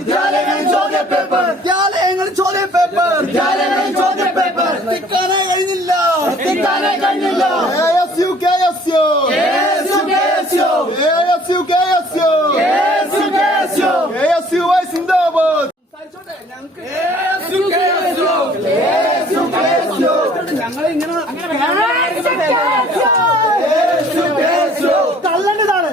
വിദ്യാലയങ്ങളിൽ ചോദ്യപേപ്പർ എത്തിക്കാനേ കഴിഞ്ഞില്ല KSUI സിന്ദാബാദ് തള്ളേണ്ടതാണ്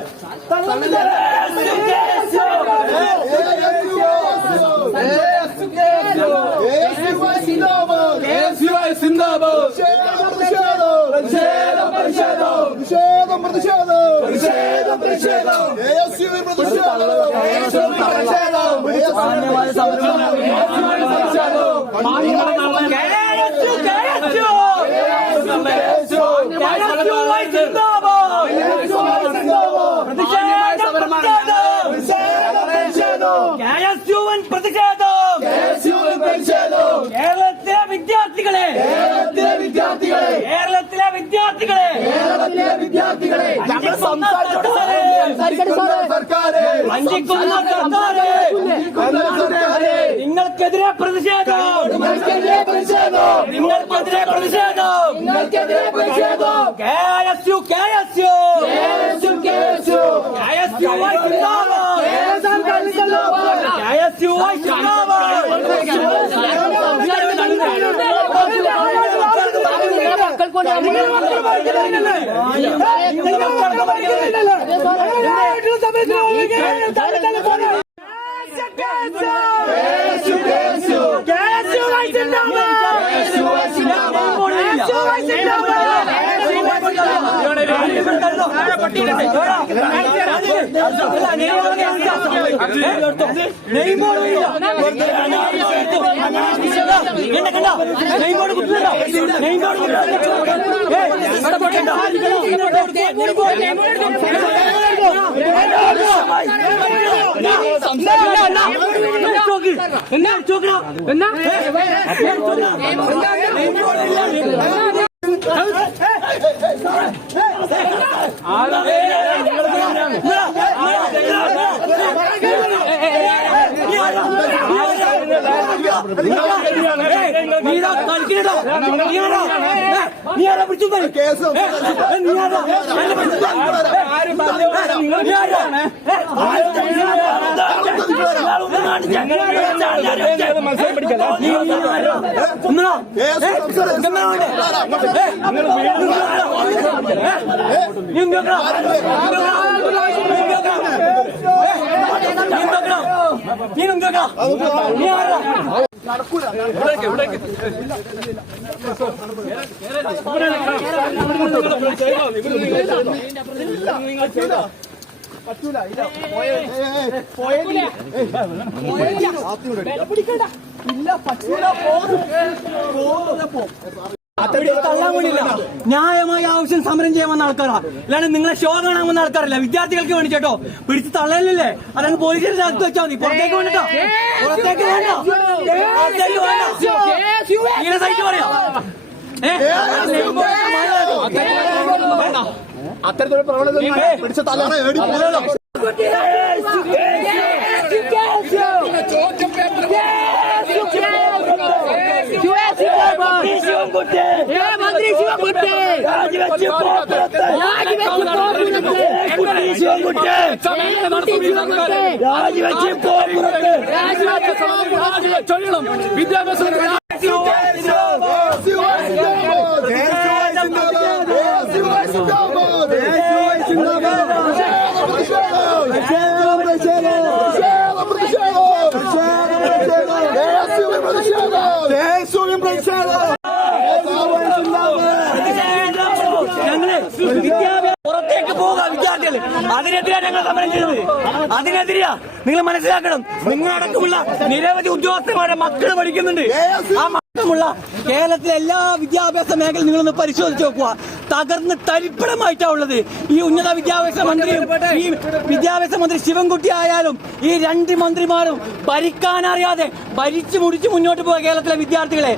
കേരളത്തിലെ വിദ്യാർത്ഥികളെ നിങ്ങൾക്കെതിരെ പ്രതിഷേധം ന്യായമായ ആവശ്യം സമരം ചെയ്യാൻ വന്ന ആൾക്കാരാ, അല്ലാണ്ട് നിങ്ങളെ ഷോ കാണാൻ വന്ന ആൾക്കാരല്ല. വിദ്യാർത്ഥികൾക്ക് വേണ്ടി കേട്ടോ, പിടിച്ച് തള്ളല്ലേ, അല്ലാണ്ട് പോലീസിന്റെ അകത്ത് വെച്ചാൽ മതി. പുറത്തേക്ക് വേണ്ടോ, പുറത്തേക്ക് വേണ്ട, പുറത്തേക്ക് വേണ്ട. ഇങ്ങനെ സൈറ്റ് പറയാം. അത്തരത്തിലുള്ള പ്രവണത പിടിച്ച തള്ളാണ്. മന്ത്രി ശിവൻകുട്ടി പുറത്തേക്ക് പോകാം വിദ്യാർത്ഥികൾ. അതിനെതിരെയാണ് ഞങ്ങൾ സമരം ചെയ്യുന്നത്. അതിനെതിരെയാ നിങ്ങൾ മനസ്സിലാക്കണം. നിങ്ങളടക്കമുള്ള നിരവധി ഉദ്യോഗസ്ഥന്മാരെ മക്കൾ പഠിക്കുന്നുണ്ട്. ആ മക്കളുള്ള കേരളത്തിലെ എല്ലാ വിദ്യാഭ്യാസ മേഖലയും നിങ്ങളൊന്ന് പരിശോധിച്ച് നോക്കുക. തകർന്ന് തരിപ്പണമായിട്ടാ ഉള്ളത്. ഈ ഉന്നത വിദ്യാഭ്യാസ മന്ത്രിയും ഈ വിദ്യാഭ്യാസ മന്ത്രി ശിവൻകുട്ടി ആയാലും ഈ രണ്ട് മന്ത്രിമാരും ഭരിക്കാനറിയാതെ ഭരിച്ചു മുടിച്ച് മുന്നോട്ട് പോയ കേരളത്തിലെ വിദ്യാർത്ഥികളെ